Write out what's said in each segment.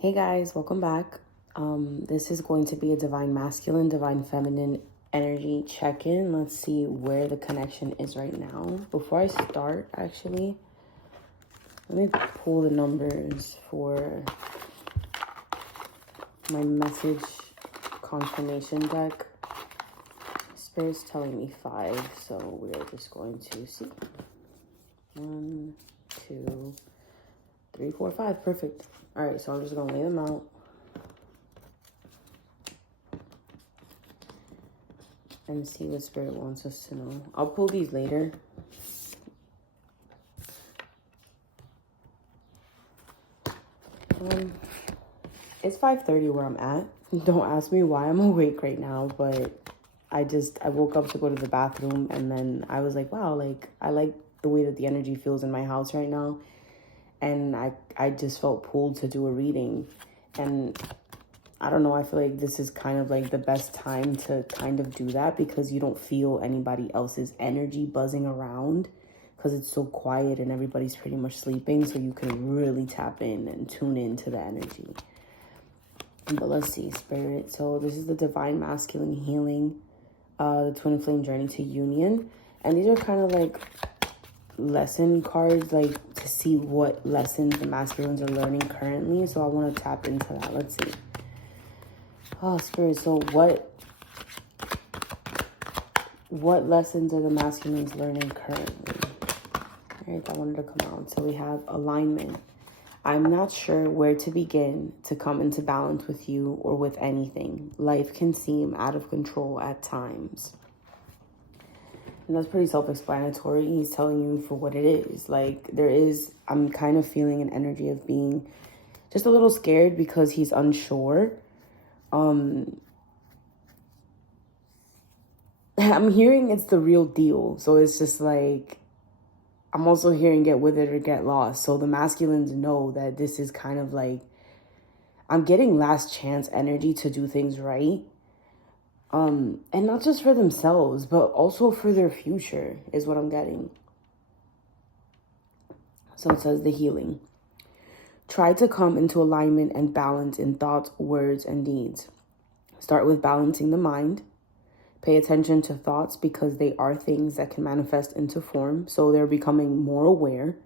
Hey guys, welcome back. This is going to be a divine masculine, divine feminine energy check-in. Let's see where the connection is right now. Before I start, actually, let me pull the numbers for my message confirmation deck. Spirit's telling me 5, so we're just going to see. 1, 2, 3, 4, 5. Perfect. All right, so I'm just gonna lay them out. And see what Spirit wants us to know. I'll pull these later. It's 5:30 where I'm at. Don't ask me why I'm awake right now, but I woke up to go to the bathroom, and then I was like, wow, like I like the way that the energy feels in my house right now. And I just felt pulled to do a reading. And I don't know, I feel like this is kind of like the best time to kind of do that because you don't feel anybody else's energy buzzing around because it's so quiet and everybody's pretty much sleeping, so you can really tap in and tune into the energy. But let's see, Spirit. So this is the Divine Masculine Healing, the Twin Flame Journey to Union. And these are kind of like lesson cards, like to see what lessons the masculines are learning currently. So I want to tap into that. Let's see. Oh, Spirit, so what lessons are the masculines learning currently? All right, that wanted to come out. So we have alignment. I'm not sure where to begin to come into balance with you or with anything. Life can seem out of control at times. And that's pretty self-explanatory. He's telling you for what it is. Like I'm kind of feeling an energy of being just a little scared because he's unsure. I'm hearing it's the real deal. So it's just like, I'm also hearing get with it or get lost. So the masculines know that this is kind of like, I'm getting last chance energy to do things right. And not just for themselves, but also for their future is what I'm getting. So it says the healing. Try to come into alignment and balance in thoughts, words, and deeds. Start with balancing the mind. Pay attention to thoughts because they are things that can manifest into form. So they're becoming more aware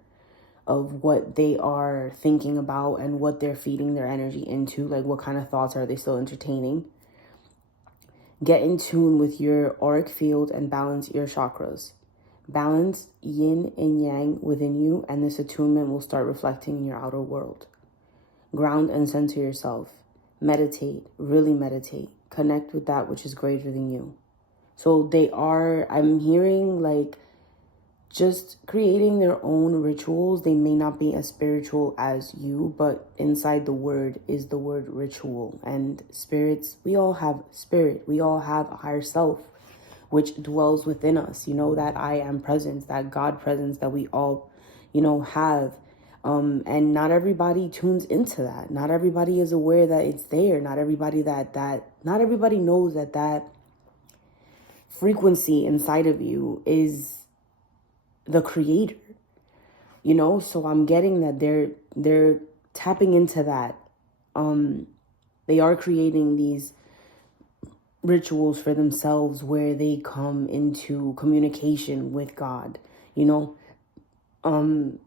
of what they are thinking about and what they're feeding their energy into. Like, what kind of thoughts are they still entertaining? Get in tune with your auric field and balance your chakras. Balance yin and yang within you, and this attunement will start reflecting in your outer world. Ground and center yourself. Meditate, really meditate. Connect with that which is greater than you. So I'm hearing like just creating their own rituals. They may not be as spiritual as you, but inside the word is the word ritual. And spirits, we all have spirit. We all have a higher self, which dwells within us. You know, that I am presence, that God presence that we all, have. And not everybody tunes into that. Not everybody is aware that it's there. Not everybody not everybody knows that frequency inside of you is the creator, so I'm getting that they're tapping into that. They are creating these rituals for themselves where they come into communication with God. I'm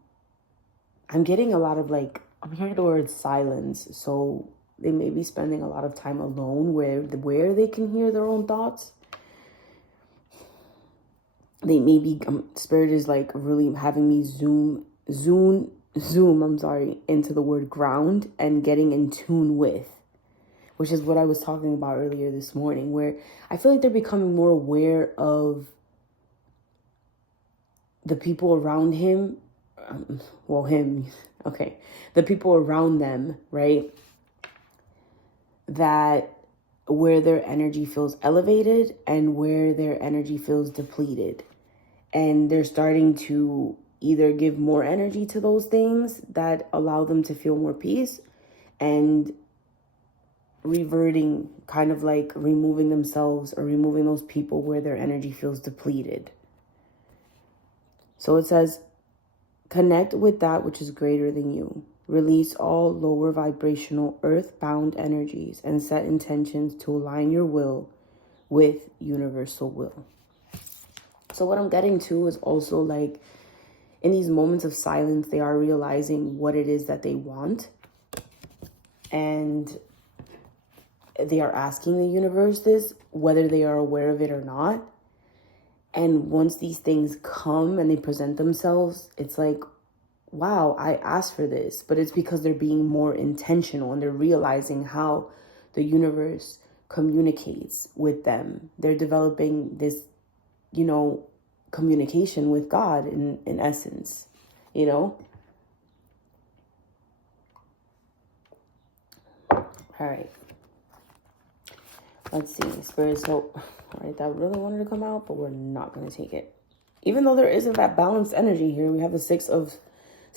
getting a lot of I'm hearing the word silence, so they may be spending a lot of time alone where they can hear their own thoughts. They may be, Spirit is like really having me zoom into the word ground and getting in tune with, which is what I was talking about earlier this morning, where I feel like they're becoming more aware of the people around him. The people around them, right? That where their energy feels elevated and where their energy feels depleted. And they're starting to either give more energy to those things that allow them to feel more peace, and reverting, kind of like removing themselves or removing those people where their energy feels depleted. So it says, connect with that which is greater than you. Release all lower vibrational earth-bound energies and set intentions to align your will with universal will. So what I'm getting to is also like in these moments of silence, they are realizing what it is that they want. And they are asking the universe this, whether they are aware of it or not. And once these things come and they present themselves, it's like, wow, I asked for this. But it's because they're being more intentional and they're realizing how the universe communicates with them. They're developing this, communication with God in essence, All right. Let's see. Spirit, so, all right, that really wanted to come out, but we're not going to take it. Even though there isn't that balanced energy here, we have the Six of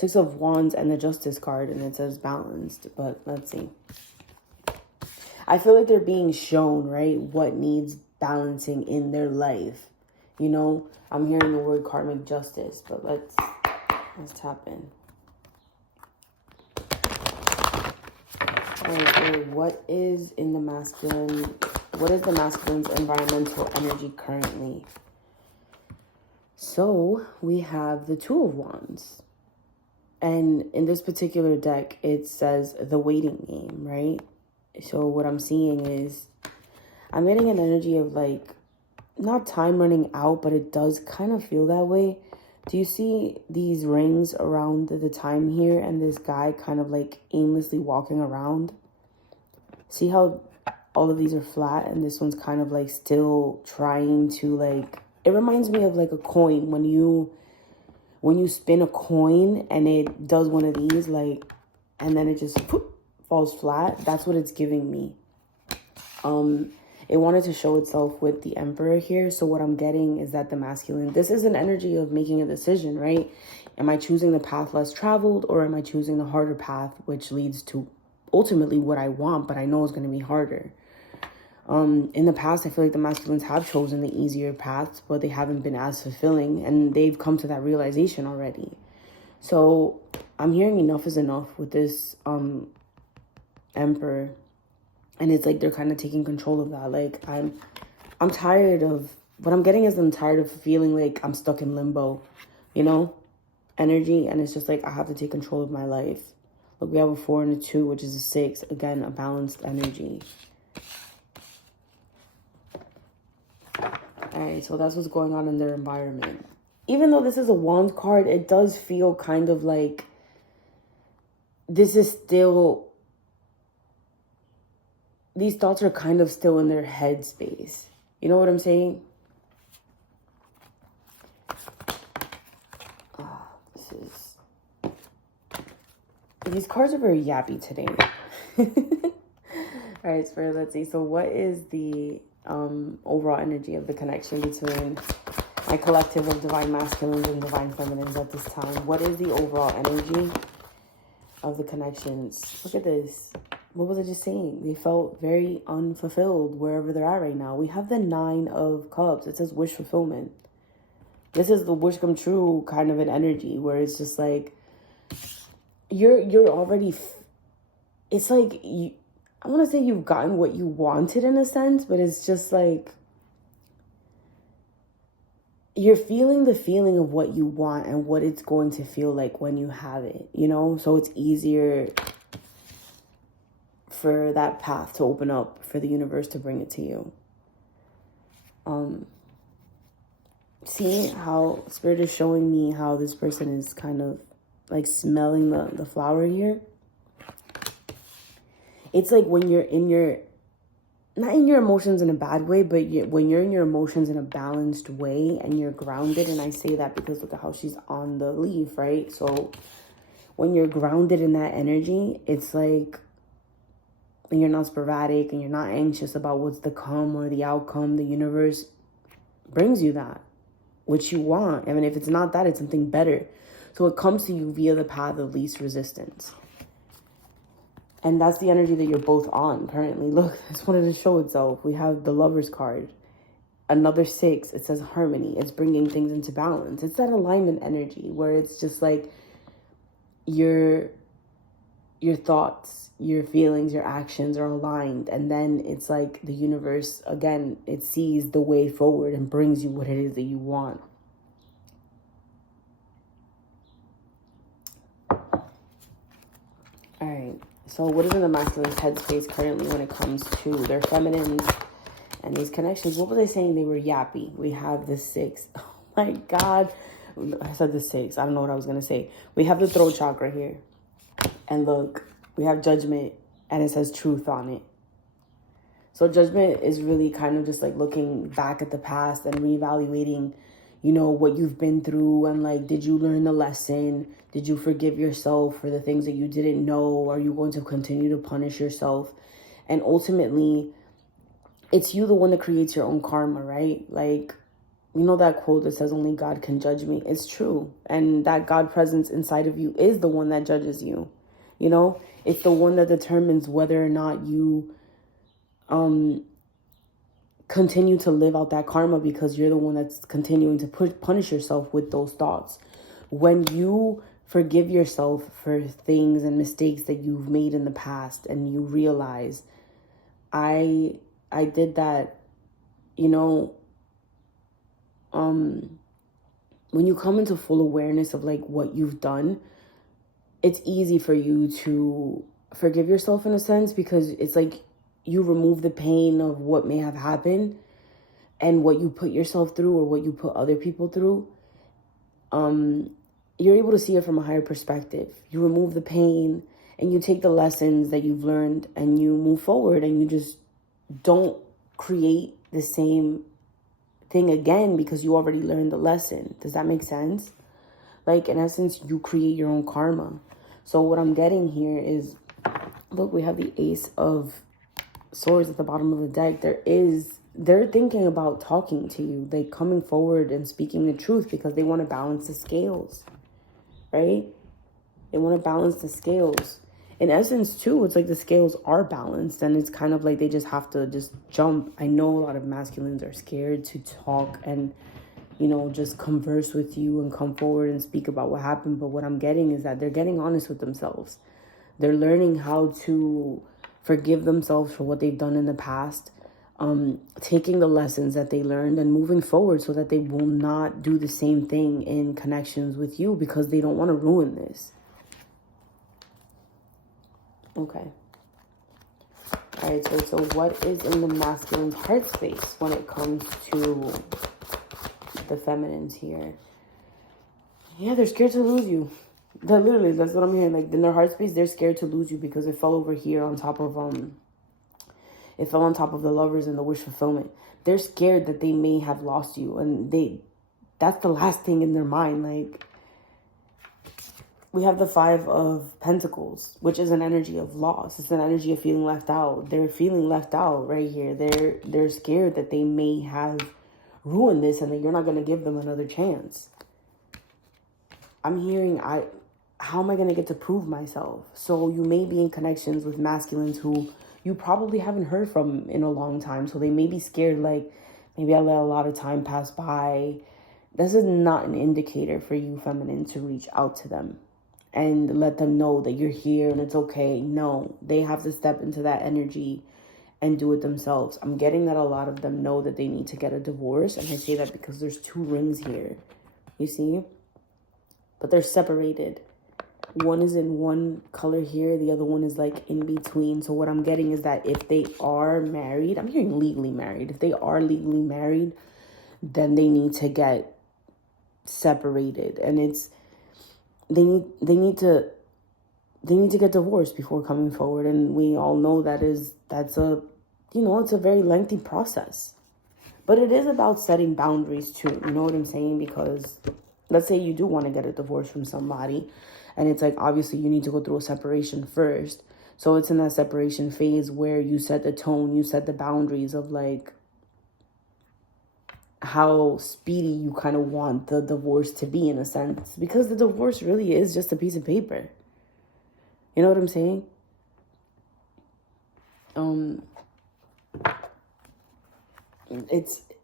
Wands and the Justice card, and it says balanced, but let's see. I feel like they're being shown, right, what needs balancing in their life. I'm hearing the word karmic justice, but let's tap in. All right, so what is in the masculine? What is the masculine's environmental energy currently? So we have the Two of Wands. And in this particular deck, it says the waiting game, right? So what I'm seeing is I'm getting an energy of like, not time running out, but it does kind of feel that way. Do you see these rings around the time here and this guy kind of like aimlessly walking around? See how all of these are flat and this one's kind of like still trying to like, it reminds me of like a coin when you spin a coin and it does one of these, like, and then it just falls flat. That's what it's giving me. It wanted to show itself with the Emperor here. So what I'm getting is that the masculine, this is an energy of making a decision, right? Am I choosing the path less traveled, or am I choosing the harder path, which leads to ultimately what I want, but I know it's going to be harder. In the past, I feel like the masculines have chosen the easier paths, but they haven't been as fulfilling, and they've come to that realization already. So I'm hearing enough is enough with this Emperor, and it's like they're kind of taking control of that. Like I'm tired of what I'm getting is I'm tired of feeling like I'm stuck in limbo, energy, and it's just like I have to take control of my life. Look, we have a 4 and a 2, which is a 6. Again, a balanced energy. All right, so that's what's going on in their environment. Even though this is a Wands card, it does feel kind of like this is still, these thoughts are kind of still in their head space. You know what I'm saying? These cards are very yappy today. All right, Spirit, let's see. So what is the overall energy of the connection between my collective of divine masculines and divine feminines at this time? What is the overall energy of the connections? Look at this. What was I just saying? They felt very unfulfilled wherever they're at right now. We have the 9 of Cups. It says wish fulfillment. This is the wish come true kind of an energy where it's just like you're already, it's like I want to say you've gotten what you wanted in a sense, but it's just like you're feeling the feeling of what you want and what it's going to feel like when you have it, so it's easier for that path to open up, for the universe to bring it to you. See how Spirit is showing me how this person is kind of like smelling the flower here. It's like when you're in your, not in your emotions in a bad way, but when you're in your emotions in a balanced way and you're grounded. And I say that because look at how she's on the leaf, right? So when you're grounded in that energy, it's like, and you're not sporadic and you're not anxious about what's to come or the outcome, the universe brings you that, what you want. I mean, if it's not that, it's something better. So it comes to you via the path of least resistance. And that's the energy that you're both on currently. Look, I just wanted to show itself. We have the Lover's card. Another 6. It says harmony. It's bringing things into balance. It's that alignment energy where it's just like you're your thoughts, your feelings, your actions are aligned. And then it's like the universe, again, it sees the way forward and brings you what it is that you want. All right. So what is in the masculine's headspace currently when it comes to their feminines and these connections? What were they saying? They were yappy. We have the 6. Oh my God. I said the 6. I don't know what I was going to say. We have the throat chakra here. And look, we have judgment and it says truth on it. So judgment is really kind of just like looking back at the past and reevaluating, you know, what you've been through. And like, did you learn the lesson? Did you forgive yourself for the things that you didn't know? Are you going to continue to punish yourself? And ultimately, it's you the one that creates your own karma, right? Like, you know that quote that says only God can judge me? It's true. And that God presence inside of you is the one that judges you. You know, it's the one that determines whether or not you continue to live out that karma, because you're the one that's continuing to punish yourself with those thoughts. When you forgive yourself for things and mistakes that you've made in the past and you realize, I did that, you know, when you come into full awareness of like what you've done, it's easy for you to forgive yourself in a sense, because it's like you remove the pain of what may have happened and what you put yourself through or what you put other people through. You're able to see it from a higher perspective. You remove the pain and you take the lessons that you've learned and you move forward, and you just don't create the same thing again because you already learned the lesson. Does that make sense? Like, in essence, you create your own karma. So what I'm getting here is, look, we have the Ace of Swords at the bottom of the deck. They're thinking about talking to you, like coming forward and speaking the truth, because they want to balance the scales, right? They want to balance the scales. In essence, too, it's like the scales are balanced, and it's kind of like they just have to just jump. I know a lot of masculines are scared to talk and, you know, just converse with you and come forward and speak about what happened. But what I'm getting is that they're getting honest with themselves. They're learning how to forgive themselves for what they've done in the past, taking the lessons that they learned and moving forward so that they will not do the same thing in connections with you, because they don't want to ruin this. Okay. All right, so what is in the masculine's heart space when it comes to the feminines here? Yeah, they're scared to lose you. That's what I'm hearing. Like, in their heart space, they're scared to lose you because it fell over here on top of it fell on top of the Lovers and the wish fulfillment. They're scared that they may have lost you, and that's the last thing in their mind. Like, we have the 5 of Pentacles, which is an energy of loss. It's an energy of feeling left out. They're feeling left out right here. They're scared that they may have ruined this and that you're not going to give them another chance. I'm hearing, how am I going to get to prove myself? So you may be in connections with masculines who you probably haven't heard from in a long time. So they may be scared, like, maybe I let a lot of time pass by. This is not an indicator for you, feminine, to reach out to them and let them know that you're here and it's okay. No, they have to step into that energy and do it themselves. I'm getting that a lot of them know that they need to get a divorce. And I say that because there's 2 rings here, you see? But they're separated. One is in one color here. The other one is like in between. So what I'm getting is that if they are married, I'm hearing legally married. If they are legally married, then they need to get separated. And they need to get divorced before coming forward. And we all know that's a, you know, it's a very lengthy process. But it is about setting boundaries too. You know what I'm saying? Because let's say you do want to get a divorce from somebody, and it's like, obviously you need to go through a separation first. So it's in that separation phase where you set the tone, you set the boundaries of like how speedy you kind of want the divorce to be, in a sense, because the divorce really is just a piece of paper. You know what I'm saying?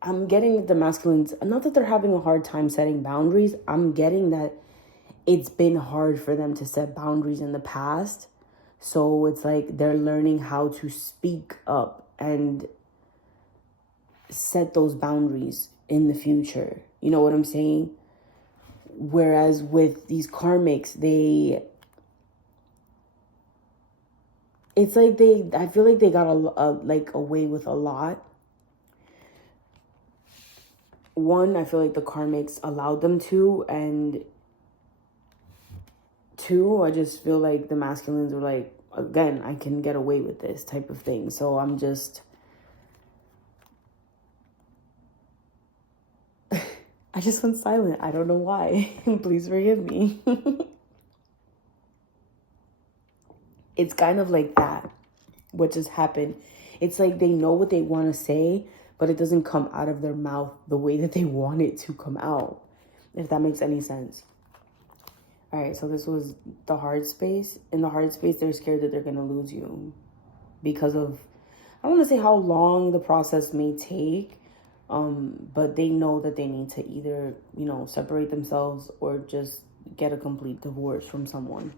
I'm getting that the masculines, not that they're having a hard time setting boundaries. I'm getting that it's been hard for them to set boundaries in the past. So it's like they're learning how to speak up and set those boundaries in the future. You know what I'm saying? Whereas with these karmics, it's like I feel like they got like away with a lot. One, I feel like the karmics allowed them to, and two, I just feel like the masculines were like, again, I can get away with this type of thing. So I'm just, I just went silent. I don't know why. Please forgive me. It's kind of like that, what just happened. It's like they know what they want to say, but it doesn't come out of their mouth the way that they want it to come out, if that makes any sense. All right, so this was the hard space. In the hard space, they're scared that they're going to lose you because of, I don't want to say how long the process may take, but they know that they need to either, separate themselves or just get a complete divorce from someone.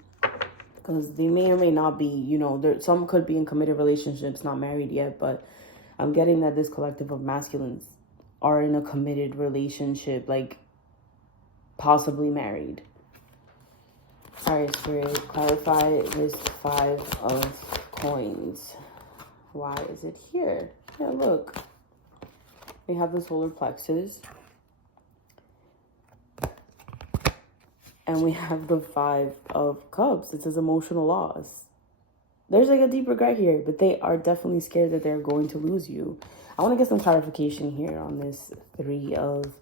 Because they may or may not be, some could be in committed relationships, not married yet, but I'm getting that this collective of masculines are in a committed relationship, like possibly married. All right, Spirit, clarify this 5 of coins. Why is it here? Yeah, look. We have the solar plexus. And we have the 5 of cups. It says emotional loss. There's like a deep regret here, but they are definitely scared that they're going to lose you. I want to get some clarification here on this 3 of...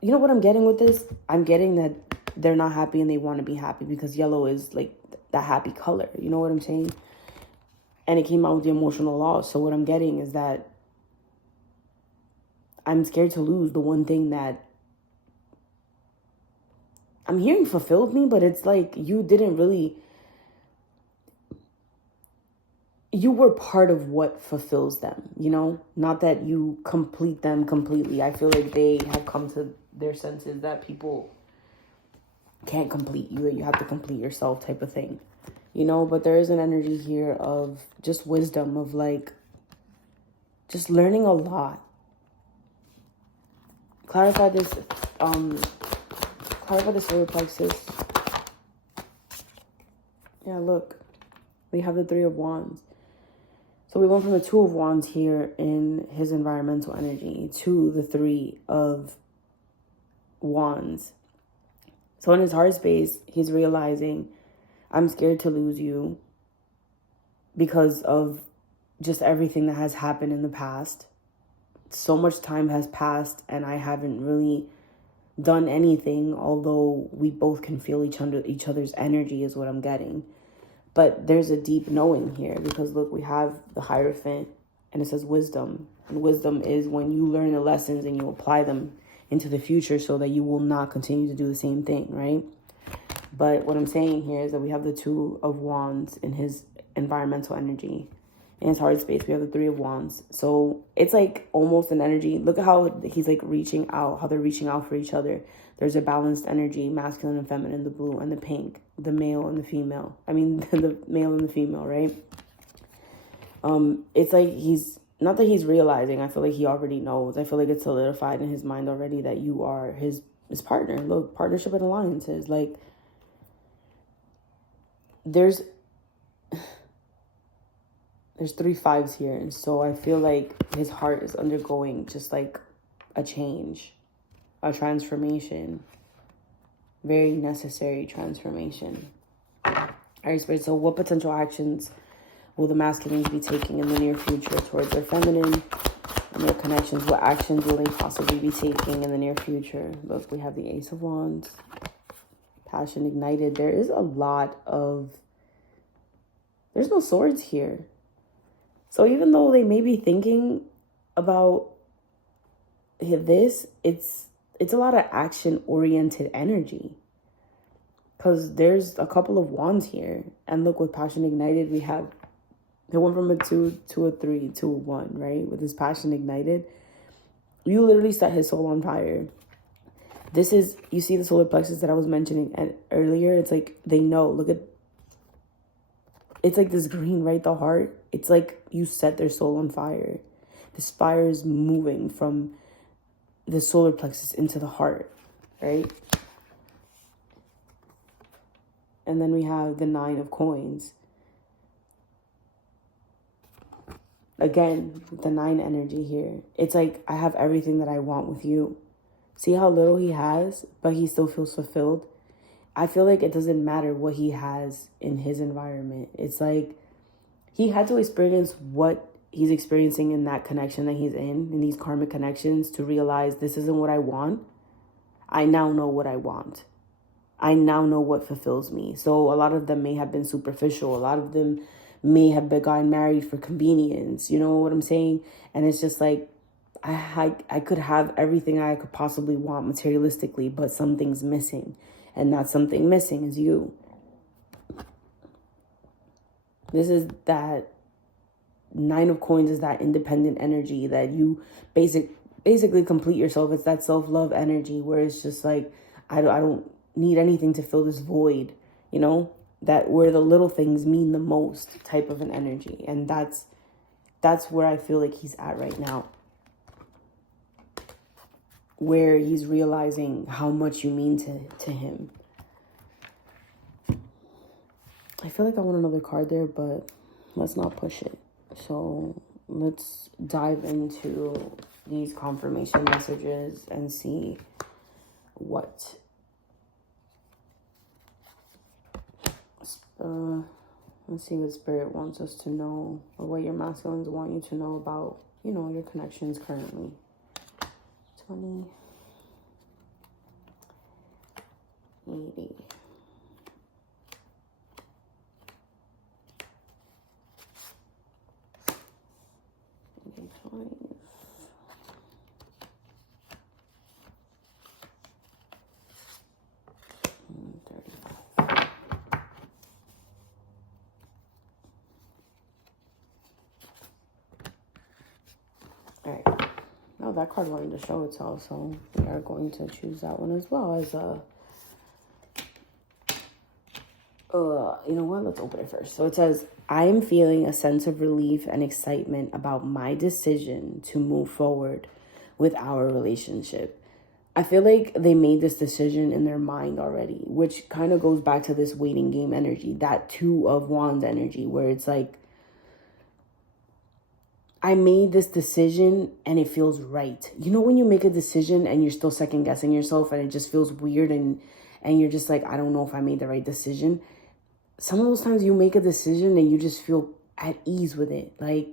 You know what I'm getting with this? I'm getting that they're not happy and they want to be happy because yellow is like that happy color. You know what I'm saying? And it came out with the emotional loss. So what I'm getting is that I'm scared to lose the one thing that I'm hearing fulfilled me, but it's like you didn't really... You were part of what fulfills them, Not that you complete them completely. I feel like they have come to their senses that people can't complete you, that you have to complete yourself type of thing, But there is an energy here of just wisdom, of like just learning a lot. Clarify this solar plexus. Yeah, look. We have the 3 of Wands. So we went from the 2 of Wands here in his environmental energy to the 3 of Wands. So in his heart space, he's realizing, I'm scared to lose you because of just everything that has happened in the past. So much time has passed and I haven't really done anything, although we both can feel each other's energy is what I'm getting. But there's a deep knowing here because look, we have the Hierophant and it says wisdom. And wisdom is when you learn the lessons and you apply them into the future so that you will not continue to do the same thing, right? But what I'm saying here is that we have the 2 of Wands in his environmental energy. In his heart space, we have the 3 of Wands. So it's like almost an energy. Look at how he's like reaching out, how they're reaching out for each other. There's a balanced energy, masculine and feminine, the blue and the pink, the male and the female. I mean, the male and the female, right? It's like not that he's realizing, I feel like he already knows. I feel like it's solidified in his mind already that you are his partner. Look, partnership and alliances. Like, there's 3 5s here. And so I feel like his heart is undergoing just like a change, a transformation, very necessary transformation. All right, Spirit, so what potential actions will the masculines be taking in the near future towards their feminine and their connections? What actions will they possibly be taking in the near future? Look, we have the Ace of Wands, passion ignited. There is a lot of, there's no swords here. So even though they may be thinking about this, it's a lot of action-oriented energy. Because there's a couple of wands here. And look, with passion ignited, we have, it went from a 2 to a 3 to a 1, right? With his passion ignited, you literally set his soul on fire. This is, you see the solar plexus that I was mentioning earlier? It's like they know, look at, It's like this green, right? The heart. It's like you set their soul on fire. This fire is moving from the solar plexus into the heart, right? And then we have the 9 of coins. Again, the 9 energy here. It's like, I have everything that I want with you. See how little he has, but he still feels fulfilled. I feel like it doesn't matter what he has in his environment. It's like he had to experience what he's experiencing in that connection that he's in these karmic connections, to realize this isn't what I want. I now know what I want. I now know what fulfills me. So a lot of them may have been superficial. A lot of them may have gotten married for convenience. You know what I'm saying? And it's just like, I could have everything I could possibly want materialistically, but something's missing. And that something missing is you. This is that 9 of coins, is that independent energy that you basically complete yourself. It's that self-love energy where it's just like, I don't need anything to fill this void, you know, that where the little things mean the most type of an energy. And that's where I feel like he's at right now, where he's realizing how much you mean to him. I feel like I want another card there, but let's not push it. So let's dive into these confirmation messages and see what let's see what Spirit wants us to know, or what your masculines want you to know about, you know, your connections currently. 20, 80. Alright, now that card wanted to show itself, so we are going to choose that one as well as a, you know what, let's open it first. So it says, I am feeling a sense of relief and excitement about my decision to move forward with our relationship. I feel like they made this decision in their mind already, which kind of goes back to this waiting game energy, that 2 of Wands energy, where it's like, I made this decision and it feels right. You know, when you make a decision and you're still second guessing yourself and it just feels weird and you're just like, I don't know if I made the right decision. Some of those times you make a decision and you just feel at ease with it. Like,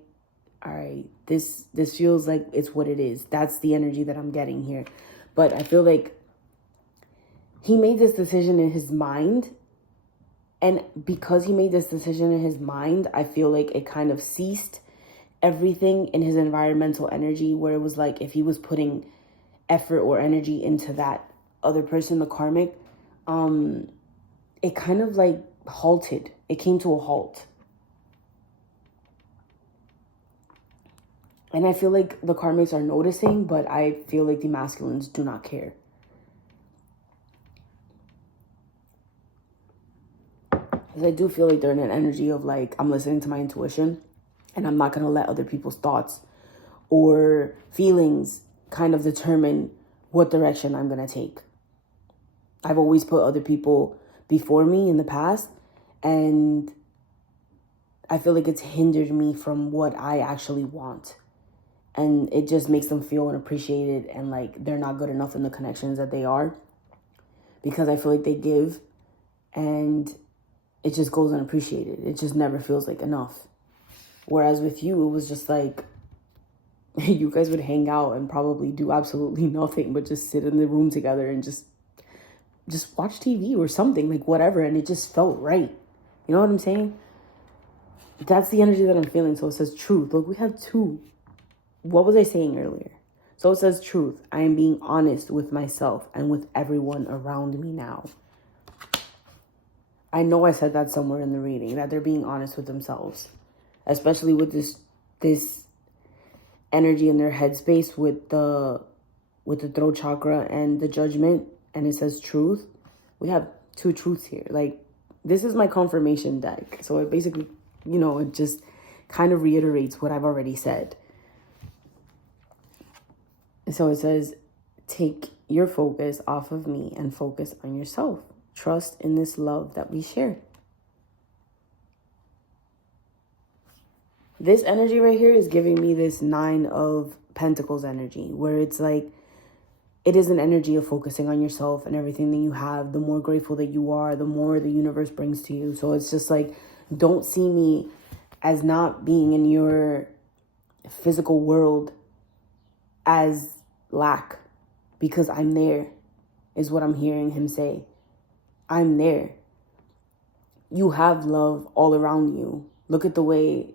all right, this feels like it's what it is. That's the energy that I'm getting here. But I feel like he made this decision in his mind. And because he made this decision in his mind, I feel like it kind of ceased everything in his environmental energy, where it was like, if he was putting effort or energy into that other person, the karmic, it kind of like halted. It came to a halt. And I feel like the karmics are noticing, but I feel like the masculines do not care. Because I do feel like they're in an energy of like, I'm listening to my intuition and I'm not going to let other people's thoughts or feelings kind of determine what direction I'm going to take. I've always put other people before me in the past, and I feel like it's hindered me from what I actually want. And it just makes them feel unappreciated and like they're not good enough in the connections that they are, because I feel like they give and it just goes unappreciated. It just never feels like enough. Whereas with you, it was just like you guys would hang out and probably do absolutely nothing but just sit in the room together and just watch TV or something, like whatever. And it just felt right. You know what I'm saying? That's the energy that I'm feeling. So it says truth. Look, we have 2. What was I saying earlier? So it says truth. I am being honest with myself and with everyone around me now. I know I said that somewhere in the reading, that they're being honest with themselves, especially with this energy in their headspace with the throat chakra and the judgment, and it says truth. We have 2 truths here. Like, this is my confirmation deck. So it basically it just kind of reiterates what I've already said. So it says, take your focus off of me and focus on yourself. Trust in this love that we share. This energy right here is giving me this 9 of Pentacles energy, where it's like, it is an energy of focusing on yourself and everything that you have. The more grateful that you are, the more the universe brings to you. So it's just like, don't see me as not being in your physical world as lack, because I'm there, is what I'm hearing him say. I'm there. You have love all around you. Look at the way,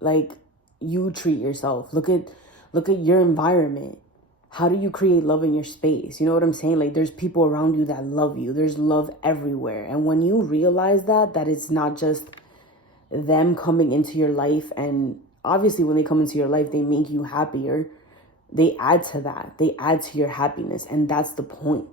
like, you treat yourself. Look at your environment. How do you create love in your space? You know what I'm saying? Like, there's people around you that love you. There's love everywhere. And when you realize that it's not just them coming into your life, and obviously when they come into your life, they make you happier. They add to that. They add to your happiness. And that's the point.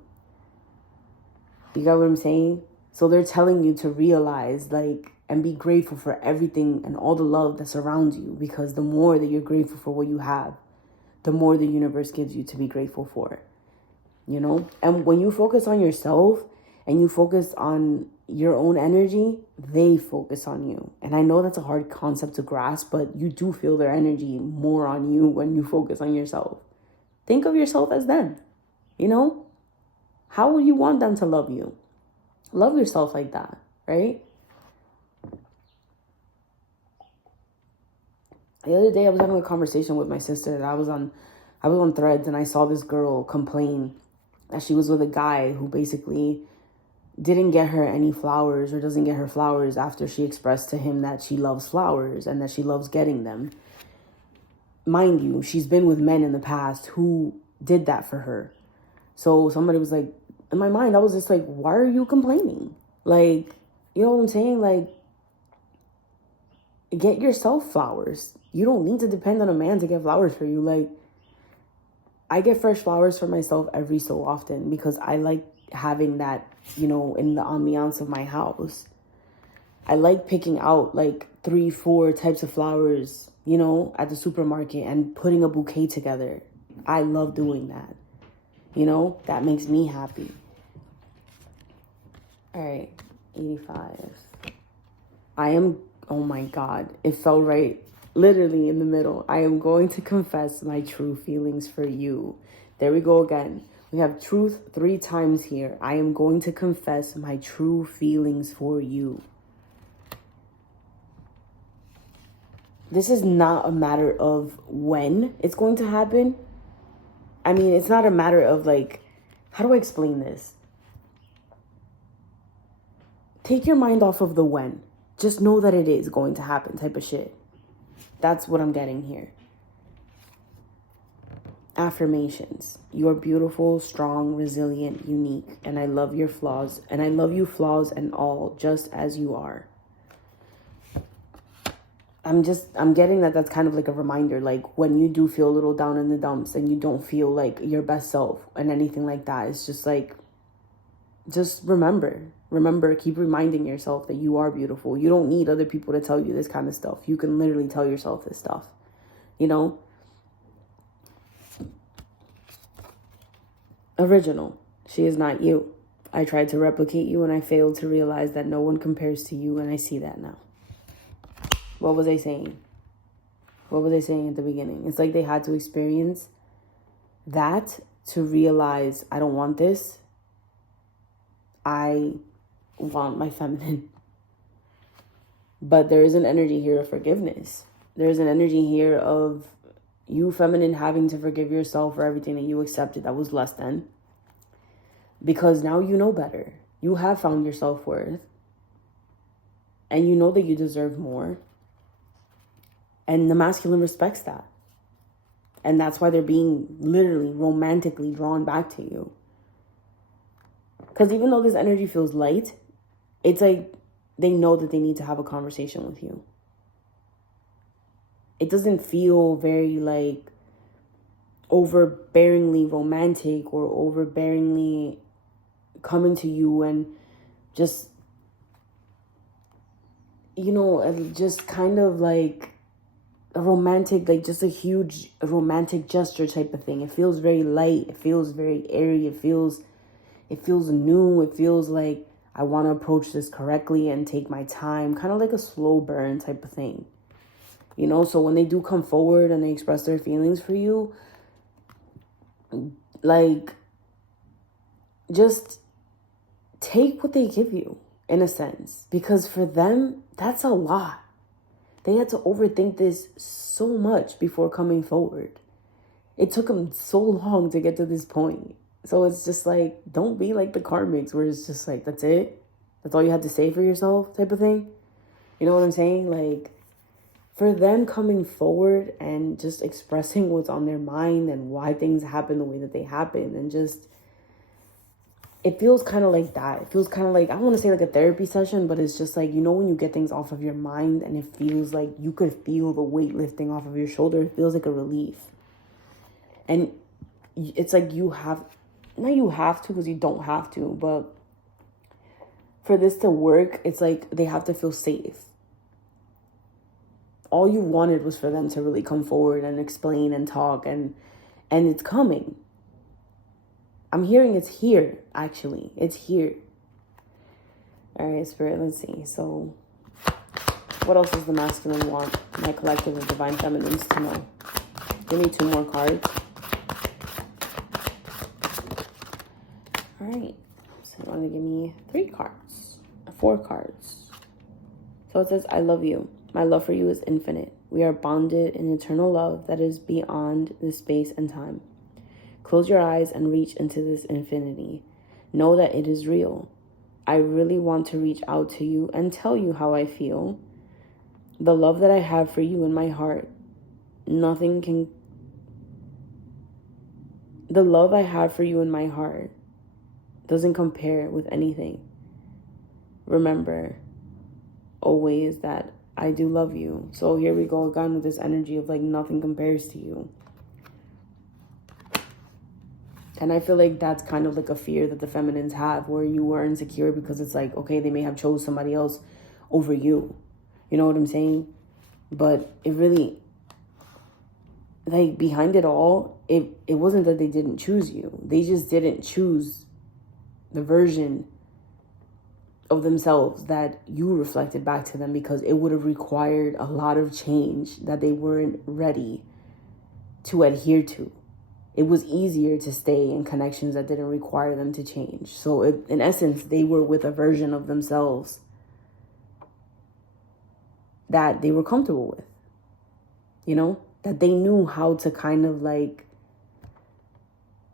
You got what I'm saying? So they're telling you to realize, like, and be grateful for everything and all the love that surrounds you. Because the more that you're grateful for what you have, the more the universe gives you to be grateful for. And when you focus on yourself and you focus on your own energy, they focus on you. And I know that's a hard concept to grasp, but you do feel their energy more on you when you focus on yourself. Think of yourself as them. How would you want them to love you? Love yourself like that, right? The other day I was having a conversation with my sister, and I was on Threads, and I saw this girl complain that she was with a guy who basically didn't get her any flowers, or doesn't get her flowers after she expressed to him that she loves flowers and that she loves getting them. Mind you, she's been with men in the past who did that for her. So somebody was like, in my mind, I was just like, why are you complaining? Like, you know what I'm saying? Like, get yourself flowers. You don't need to depend on a man to get flowers for you. Like, I get fresh flowers for myself every so often because I like having that, in the ambiance of my house. I like picking out like 3-4 types of flowers, at the supermarket and putting a bouquet together. I love doing that. That makes me happy. All right, 85. Oh my God, it fell right, literally in the middle. I am going to confess my true feelings for you. There we go again. We have truth 3 times here. I am going to confess my true feelings for you. This is not a matter of when it's going to happen. I mean, it's not a matter of like, how do I explain this? Take your mind off of the when. Just know that it is going to happen type of shit. That's what I'm getting here. Affirmations. You're beautiful, strong, resilient, unique, and I love your flaws. And I love you flaws and all, just as you are. I'm getting that's kind of like a reminder, like when you do feel a little down in the dumps and you don't feel like your best self and anything like that, it's just like, just remember, keep reminding yourself that you are beautiful. You don't need other people to tell you this kind of stuff. You can literally tell yourself this stuff, Original. She is not you. I tried to replicate you and I failed to realize that no one compares to you, and I see that now. What was I saying? What was I saying at the beginning? It's like they had to experience that to realize, I don't want this. I want my feminine. But there is an energy here of forgiveness. There's an energy here of you, feminine, having to forgive yourself for everything that you accepted that was less than. Because now you know better. You have found your self-worth. And you know that you deserve more. And the masculine respects that. And that's why they're being literally romantically drawn back to you. Because even though this energy feels light, it's like they know that they need to have a conversation with you. It doesn't feel very like overbearingly romantic or overbearingly coming to you and just just kind of like a romantic, like just a huge romantic gesture type of thing. It feels very light. It feels very airy. It feels new. It feels like I want to approach this correctly and take my time, kind of like a slow burn type of thing. So when they do come forward and they express their feelings for you, like, just take what they give you in a sense, because for them, that's a lot. They had to overthink this so much before coming forward. It took them so long to get to this point. So it's just like, don't be like the karmics where it's just like, that's it. That's all you had to say for yourself type of thing. You know what I'm saying? Like, for them coming forward and just expressing what's on their mind and why things happen the way that they happen, and just, it feels kind of like that. It feels kind of like, I don't want to say like a therapy session, but it's just like, when you get things off of your mind and it feels like you could feel the weight lifting off of your shoulder, it feels like a relief. And it's like you have to, because you don't have to, but for this to work, it's like they have to feel safe. All you wanted was for them to really come forward and explain and talk, and it's coming. I'm hearing it's here, actually. It's here. All right, Spirit, let's see. So what else does the masculine want my collective of divine feminines to know? Give me 2 more cards. All right. So you want to give me 3 cards, 4 cards. So it says, I love you. My love for you is infinite. We are bonded in eternal love that is beyond the space and time. Close your eyes and reach into this infinity. Know that it is real. I really want to reach out to you and tell you how I feel. The love that I have for you in my heart, the love I have for you in my heart doesn't compare with anything. Remember always that I do love you. So here we go again with this energy of like nothing compares to you. And I feel like that's kind of like a fear that the feminines have, where you are insecure because it's like, okay, they may have chose somebody else over you. You know what I'm saying? But it really, like, behind it all, it wasn't that they didn't choose you. They just didn't choose the version of themselves that you reflected back to them, because it would have required a lot of change that they weren't ready to adhere to. It was easier to stay in connections that didn't require them to change. So in essence, they were with a version of themselves that they were comfortable with, that they knew how to kind of like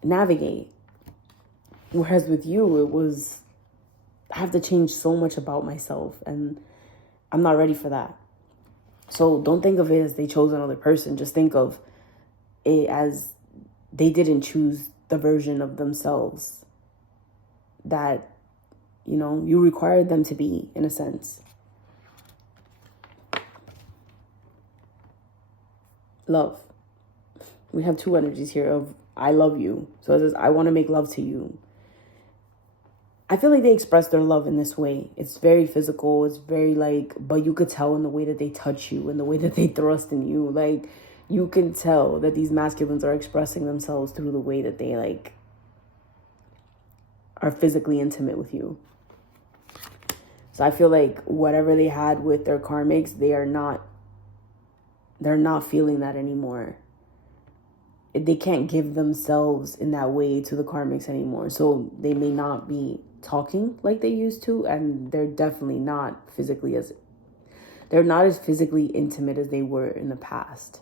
navigate. Whereas with you, it was, I have to change so much about myself, and I'm not ready for that. So don't think of it as they chose another person. Just think of it as they didn't choose the version of themselves that, you required them to be, in a sense. Love. We have 2 energies here of I love you. So it says, I want to make love to you. I feel like they express their love in this way. It's very physical. It's very like, but you could tell in the way that they touch you and the way that they thrust in you. Like, you can tell that these masculines are expressing themselves through the way that they like are physically intimate with you. So I feel like whatever they had with their karmics, they're not feeling that anymore. They can't give themselves in that way to the karmics anymore. So they may not be talking like they used to, and they're definitely not they're not as physically intimate as they were in the past.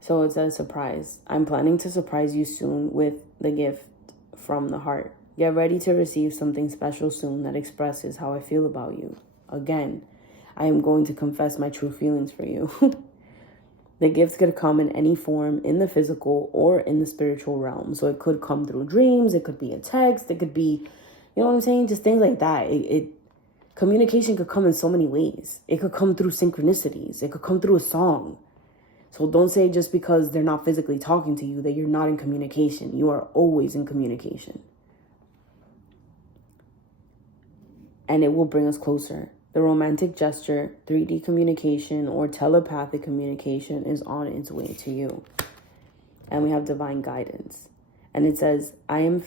So it's a surprise. I'm planning to surprise you soon with the gift from the heart. Get ready to receive something special soon that expresses how I feel about you. Again, I am going to confess my true feelings for you. The gifts could come in any form, in the physical or in the spiritual realm. So it could come through dreams. It could be a text. It could be, you know what I'm saying? Just things like that. Communication could come in so many ways. It could come through synchronicities. It could come through a song. So don't say just because they're not physically talking to you that you're not in communication. You are always in communication. and it will bring us closer. The romantic gesture, 3D communication, or telepathic communication is on its way to you. And we have divine guidance. And it says, I am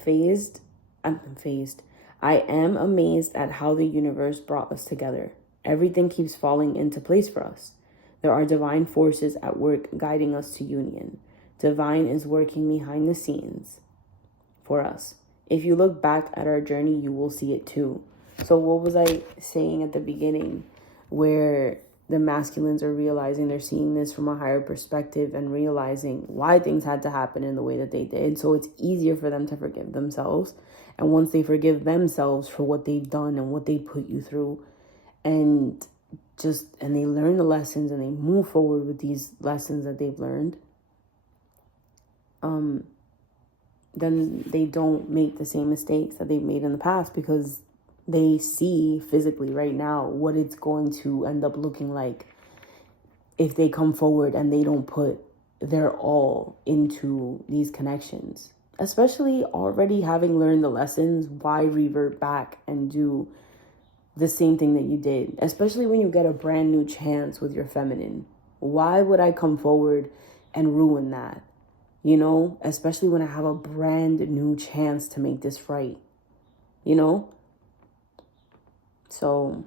amazed at how the universe brought us together. Everything keeps falling into place for us. There are divine forces at work guiding us to union. Divine is working behind the scenes for us. If you look back at our journey, you will see it too. So what was I saying at the beginning, where the masculines are realizing they're seeing this from a higher perspective and realizing why things had to happen in the way that they did. So it's easier for them to forgive themselves. And once they forgive themselves for what they've done and what they put you through, and they learn the lessons and they move forward with these lessons that they've learned, then they don't make the same mistakes that they've made in the past, because they see physically right now what it's going to end up looking like if they come forward and they don't put their all into these connections. Especially already having learned the lessons, why revert back and do the same thing that you did? Especially when you get a brand new chance with your feminine. Why would I come forward and ruin that? You know, especially when I have a brand new chance to make this right, you know? So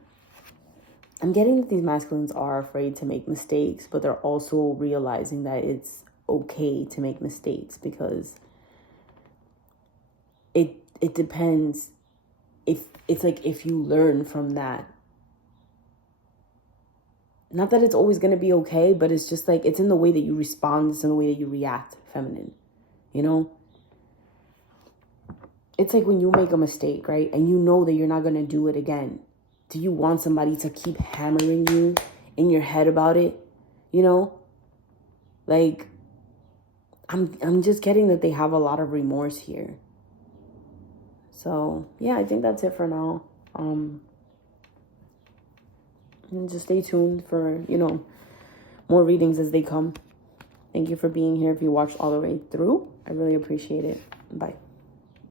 I'm getting that these masculines are afraid to make mistakes, but they're also realizing that it's okay to make mistakes, because it depends. If it's like, if you learn from that, not that it's always going to be okay, but it's just like, it's in the way that you respond, it's in the way that you react, feminine, you know? It's like when you make a mistake, right? And you know that you're not going to do it again. Do you want somebody to keep hammering you in your head about it? You know? Like, I'm just getting that they have a lot of remorse here. So, yeah, I think that's it for now. And just stay tuned for, more readings as they come. Thank you for being here. If you watched all the way through, I really appreciate it. Bye.